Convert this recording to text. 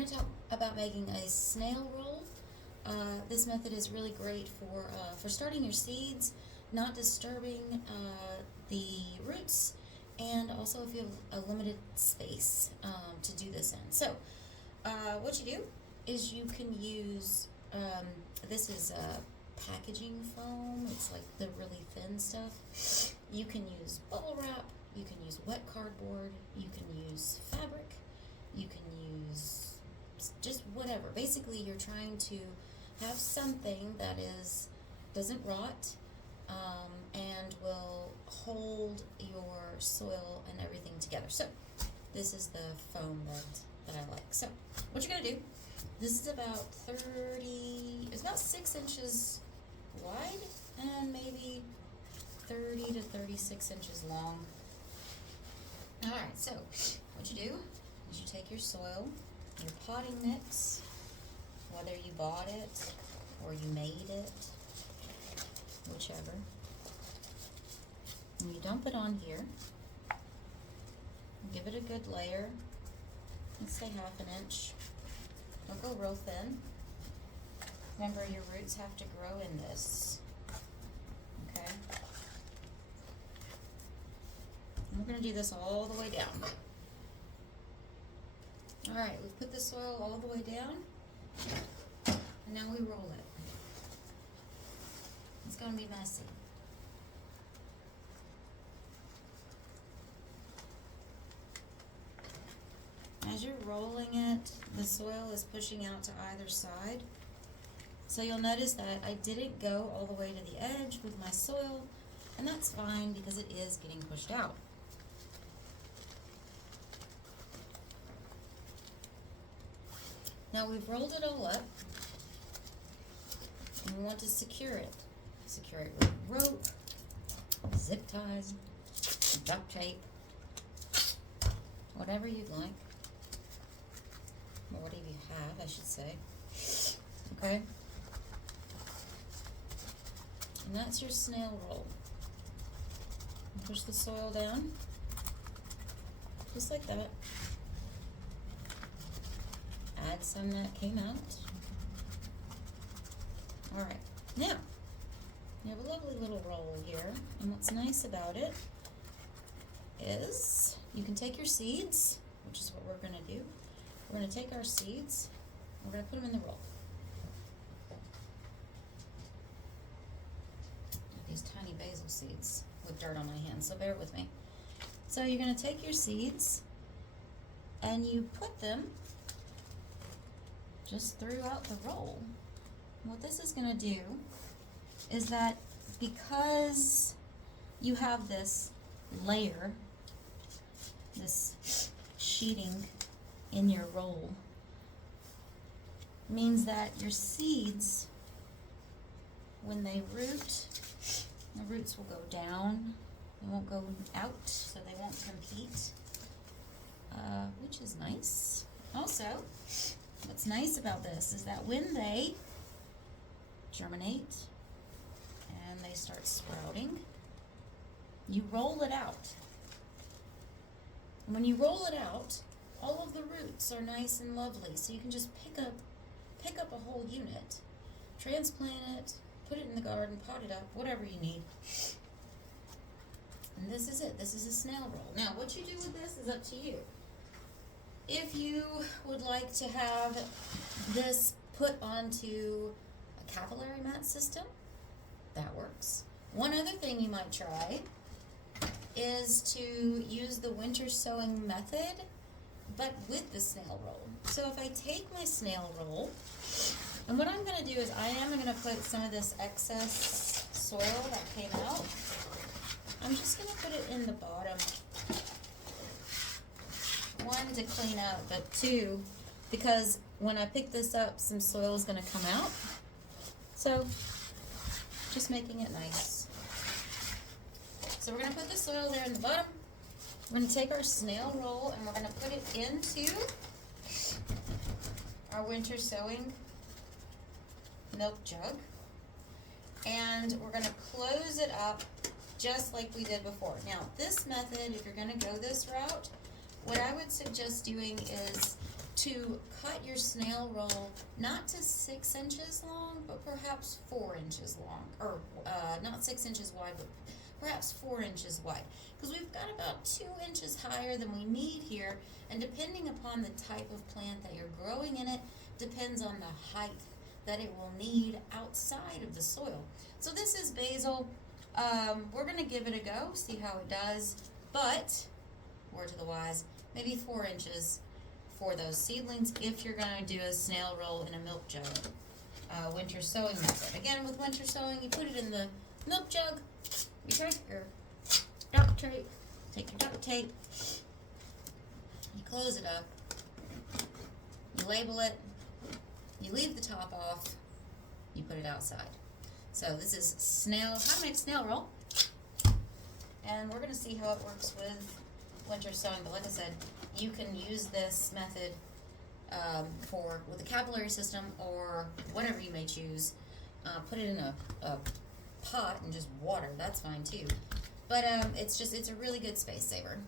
going to talk about making a snail roll. This method is really great for starting your seeds, not disturbing the roots, and also if you have a limited space to do this in. So, what you do is you can use, this is packaging foam. It's like the really thin stuff. You can use bubble wrap. You can use wet cardboard. You can use fabric. You can use just whatever. Basically, you're trying to have something that doesn't rot and will hold your soil and everything together. So this is the foam that I like. So what you're gonna do, this is about it's about 6 inches wide and maybe 30 to 36 inches long. All right, so what you do is you take your soil, your potting mix, whether you bought it or you made it, whichever, and you dump it on here. Give it a good layer. Let's say 1/2 inch. Don't go real thin. Remember, your roots have to grow in this. Okay? And we're going to do this all the way down. Alright, we've put the soil all the way down. And now we roll it. It's going to be messy. As you're rolling it, the soil is pushing out to either side. So you'll notice that I didn't go all the way to the edge with my soil, and that's fine because it is getting pushed out. Now we've rolled it all up, and we want to secure it. Secure it with rope, zip ties, duct tape, whatever you'd like. Or whatever you have, I should say. Okay? And that's your snail roll. Push the soil down, just like that. Add some that came out. Alright, now, you have a lovely little roll here, and what's nice about it is you can take your seeds, which is what we're going to do. We're going to take our seeds, we're going to put them in the roll. These tiny basil seeds with dirt on my hands, so bear with me. So you're going to take your seeds and you put them just throughout the roll. What this is going to do is that because you have this layer, this sheeting in your roll, means that your seeds, when they root, the roots will go down. They won't go out, so they won't compete, which is nice. Also, what's nice about this is that when they germinate and they start sprouting, you roll it out. And when you roll it out, all of the roots are nice and lovely, so you can just pick up a whole unit, transplant it, put it in the garden, pot it up, whatever you need. And this is it. This is a snail roll. Now, what you do with this is up to you. If you would like to have this put onto a capillary mat system, that works. One other thing you might try is to use the winter sowing method, but with the snail roll. So if I take my snail roll, and what I'm going to do is I am going to put some of this excess soil that came out, I'm just going to put it in the bottom. One, to clean up, but two, because when I pick this up, some soil is going to come out. So, just making it nice. So we're going to put the soil there in the bottom. We're going to take our snail roll and we're going to put it into our winter sowing milk jug. And we're going to close it up just like we did before. Now, this method, if you're going to go this route, what I would suggest doing is to cut your snail roll not to 6 inches long, but perhaps 4 inches long, or not 6 inches wide, but perhaps 4 inches wide, because we've got about 2 inches higher than we need here, and depending upon the type of plant that you're growing in it, depends on the height that it will need outside of the soil. So this is basil. We're going to give it a go, see how it does, but, word to the wise, maybe 4 inches for those seedlings if you're going to do a snail roll in a milk jug. Winter sowing method. Again, with winter sowing, you put it in the milk jug, you take your duct tape, you close it up, you label it, you leave the top off, you put it outside. So this is how to make snail roll, and we're going to see how it works with winter sowing. But like I said, you can use this method with a capillary system or whatever you may choose. Put it in a pot and just water. That's fine too. But it's a really good space saver.